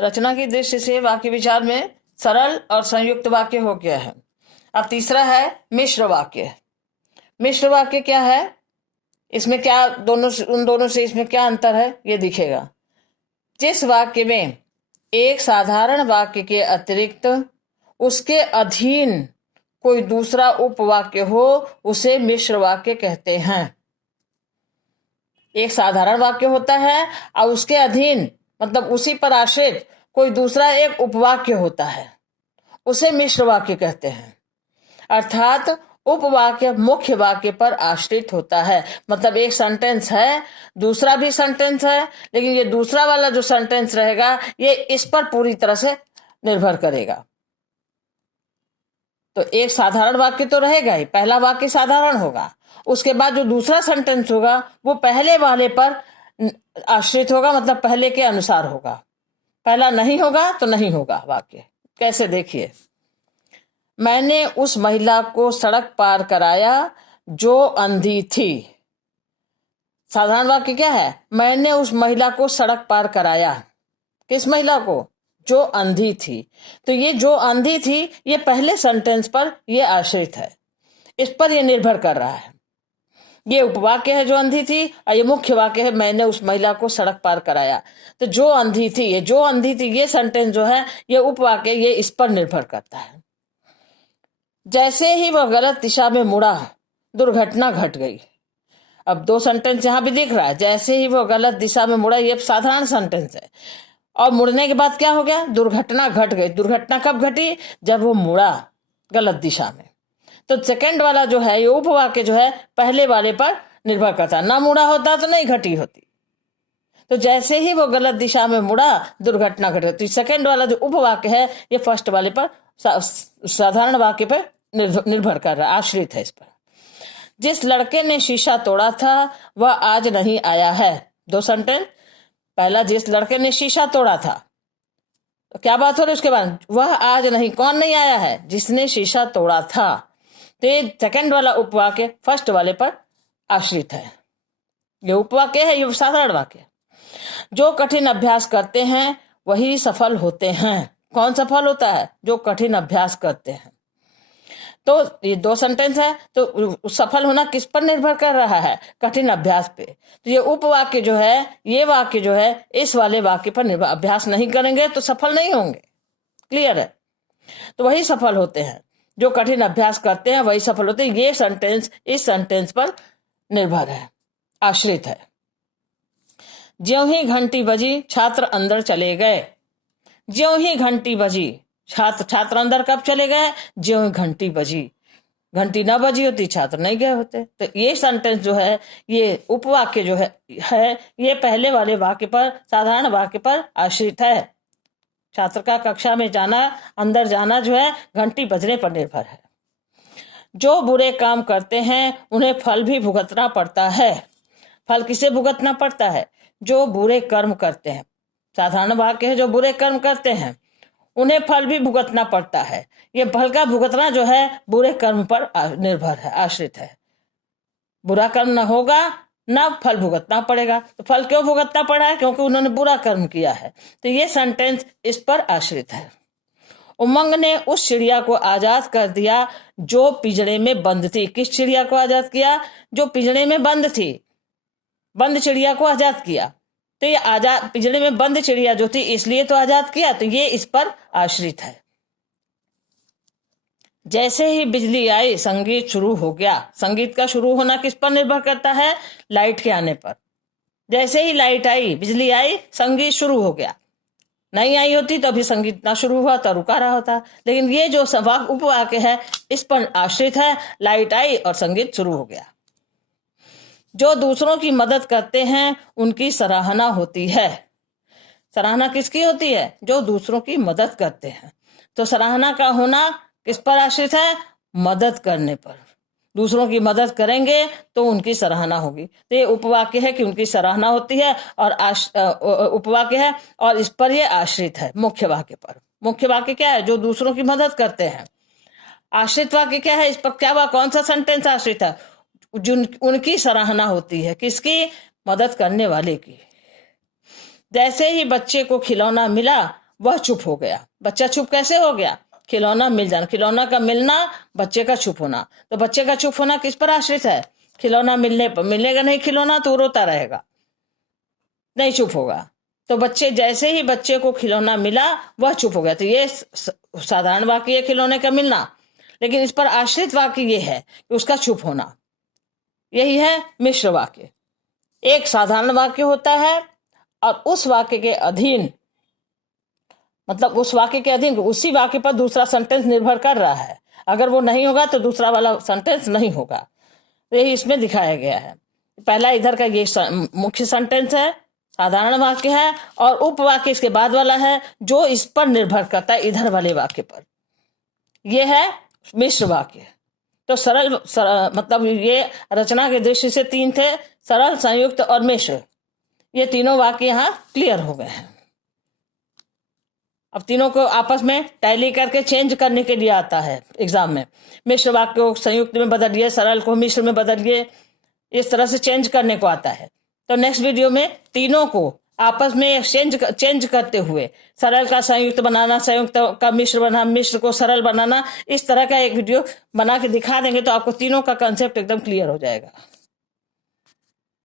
रचना की दृष्टि से वाक्य विचार में सरल और संयुक्त वाक्य हो गया है। अब तीसरा है मिश्र वाक्य। मिश्र वाक्य क्या है, इसमें क्या उन दोनों से इसमें क्या अंतर है ये दिखेगा। जिस वाक्य में एक साधारण वाक्य के अतिरिक्त उसके अधीन कोई दूसरा उपवाक्य हो उसे मिश्र वाक्य कहते हैं। एक साधारण वाक्य होता है और उसके अधीन मतलब उसी पर आश्रित कोई दूसरा एक उपवाक्य होता है, उसे मिश्र वाक्य कहते हैं। अर्थात उपवाक्य मुख्य वाक्य पर आश्रित होता है। मतलब एक सेंटेंस है, दूसरा भी सेंटेंस है, लेकिन ये दूसरा वाला जो सेंटेंस रहेगा ये इस पर पूरी तरह से निर्भर करेगा। तो एक साधारण वाक्य तो रहेगा ही, पहला वाक्य साधारण होगा, उसके बाद जो दूसरा सेंटेंस होगा वो पहले वाले पर आश्रित होगा, मतलब पहले के अनुसार होगा। पहला नहीं होगा तो नहीं होगा वाक्य। कैसे, देखिए, मैंने उस महिला को सड़क पार कराया जो अंधी थी। साधारण वाक्य क्या है, मैंने उस महिला को सड़क पार कराया। किस महिला को? जो अंधी थी। तो ये जो अंधी थी ये पहले सेंटेंस पर ये आश्रित है, इस पर ये निर्भर कर रहा है। ये उपवाक्य है जो अंधी थी और ये मुख्य वाक्य है मैंने उस महिला को सड़क पार कराया। तो जो अंधी थी, ये जो अंधी थी, ये सेंटेंस जो है ये उपवाक्य, ये इस पर निर्भर करता है। जैसे ही वह गलत दिशा में मुड़ा दुर्घटना घट गई। अब दो सेंटेंस यहां भी दिख रहा है, जैसे ही वो गलत दिशा में मुड़ा, ये साधारण सेंटेंस है, और मुड़ने के बाद क्या हो गया, दुर्घटना घट गई। दुर्घटना कब घटी? जब वो मुड़ा गलत दिशा में। तो सेकंड वाला जो है ये उपवाक्य जो है पहले वाले पर निर्भर करता, ना मुड़ा होता तो नहीं घटी होती। तो जैसे ही वो गलत दिशा में मुड़ा दुर्घटना घट गई। तो सेकंड वाला जो उपवाक्य है ये फर्स्ट वाले पर, साधारण वाक्य पर निर्भर कर रहा है, आश्रित है इस पर। जिस लड़के ने शीशा तोड़ा था वह आज नहीं आया है। दो सेंटेंस, पहला जिस लड़के ने शीशा तोड़ा था, तो क्या बात हो रही, उसके बाद वह आज नहीं, कौन नहीं आया है? जिसने शीशा तोड़ा था। तो ये सेकंड वाला उपवाक्य फर्स्ट वाले पर आश्रित है, ये उपवाक्य है, ये साधारण वाक्य। जो कठिन अभ्यास करते हैं वही सफल होते हैं। कौन सफल होता है? जो कठिन अभ्यास करते हैं। तो ये दो सेंटेंस है, तो सफल होना किस पर निर्भर कर रहा है? कठिन अभ्यास पे। तो ये उपवाक्य जो है, ये वाक्य जो है इस वाले वाक्य पर निर्भर, अभ्यास नहीं करेंगे तो सफल नहीं होंगे। क्लियर है? तो वही सफल होते हैं, जो कठिन अभ्यास करते हैं वही सफल होते हैं। ये सेंटेंस इस सेंटेंस पर निर्भर है, आश्रित है। ज्यों ही घंटी बजी छात्र अंदर चले गए। ज्यों ही घंटी बजी, छात्र अंदर कब चले गए? ज्यों ही घंटी बजी। घंटी ना बजी होती छात्र नहीं गए होते। तो ये सेंटेंस जो है, ये उपवाक्य जो है ये पहले वाले वाक्य पर, साधारण वाक्य पर आश्रित है। छात्र का कक्षा में जाना, अंदर जाना जो है घंटी बजने पर निर्भर है। जो बुरे काम करते हैं उन्हें फल भी भुगतना पड़ता है। फल किसे भुगतना पड़ता है? जो बुरे कर्म करते हैं। साधारण वाक्य है जो बुरे कर्म करते हैं उन्हें फल भी भुगतना पड़ता है। ये फल का भुगतना जो है बुरे कर्म पर निर्भर है, आश्रित है। बुरा कर्म न होगा ना फल भुगतना पड़ेगा। तो फल क्यों भुगतना पड़ा है? क्योंकि उन्होंने बुरा कर्म किया है। तो ये सेंटेंस इस पर आश्रित है। उमंग ने उस चिड़िया को आजाद कर दिया जो पिंजरे में बंद थी। किस चिड़िया को आजाद किया? जो पिंजरे में बंद थी। बंद चिड़िया को आजाद किया। तो ये आजाद, पिंजरे में बंद चिड़िया जो थी इसलिए तो आजाद किया। तो ये इस पर आश्रित है। जैसे ही बिजली आई संगीत शुरू हो गया। संगीत का शुरू होना किस पर निर्भर करता है? लाइट के आने पर। जैसे ही लाइट आई, बिजली आई, संगीत शुरू हो गया। नहीं आई होती तो अभी संगीत ना शुरू हुआ तो रुका रहा होता। लेकिन ये जो उपवाक्य है इस पर आश्रित है। लाइट आई और संगीत शुरू हो गया। जो दूसरों की मदद करते हैं उनकी सराहना होती है। सराहना किसकी होती है? जो दूसरों की मदद करते हैं। तो सराहना का होना किस पर आश्रित है? मदद करने पर। दूसरों की मदद करेंगे तो उनकी सराहना होगी। तो ये उपवाक्य है कि उनकी सराहना होती है, और उपवाक्य है और इस पर ये आश्रित है मुख्य वाक्य पर। मुख्य वाक्य क्या है? जो दूसरों की मदद करते हैं। आश्रित वाक्य क्या है? इस पर क्या कौन सा सेंटेंस आश्रित है? उनकी सराहना होती है। किसकी? मदद करने वाले की। जैसे ही बच्चे को खिलौना मिला वह चुप हो गया। बच्चा चुप कैसे हो गया? खिलौना मिल जाना, खिलौना का मिलना, बच्चे का चुप होना। तो बच्चे का चुप होना किस पर आश्रित है? खिलौना मिलने पर। मिलेगा नहीं खिलौना तो रोता रहेगा, नहीं चुप होगा। तो बच्चे जैसे ही बच्चे को खिलौना मिला वह चुप हो गया। तो ये साधारण वाक्य है खिलौने का मिलना, लेकिन इस पर आश्रित वाक्य ये है कि उसका चुप होना। यही है मिश्र वाक्य। एक साधारण वाक्य होता है और उस वाक्य के अधीन, मतलब उस वाक्य के अधीन उसी वाक्य पर दूसरा सेंटेंस निर्भर कर रहा है। अगर वो नहीं होगा तो दूसरा वाला सेंटेंस नहीं होगा। यही इसमें दिखाया गया है। पहला इधर का ये मुख्य सेंटेंस है, साधारण वाक्य है, और उपवाक्य इसके बाद वाला है जो इस पर निर्भर करता है, इधर वाले वाक्य पर। यह है मिश्र वाक्य। तो सरल मतलब ये रचना के दृष्टि से तीन थे, सरल, संयुक्त और मिश्र। ये तीनों वाक्य यहाँ क्लियर हो गए हैं। अब तीनों को आपस में टैली करके चेंज करने के लिए आता है एग्जाम में। मिश्र वाक्य को संयुक्त में बदलिए, सरल को मिश्र में बदलिए, इस तरह से चेंज करने को आता है। तो नेक्स्ट वीडियो में तीनों को आपस में चेंज करते हुए सरल का संयुक्त बनाना, संयुक्त का मिश्र बनाना, मिश्र को सरल बनाना, इस तरह का एक वीडियो बना के दिखा देंगे तो आपको तीनों का कंसेप्ट एकदम क्लियर हो जाएगा।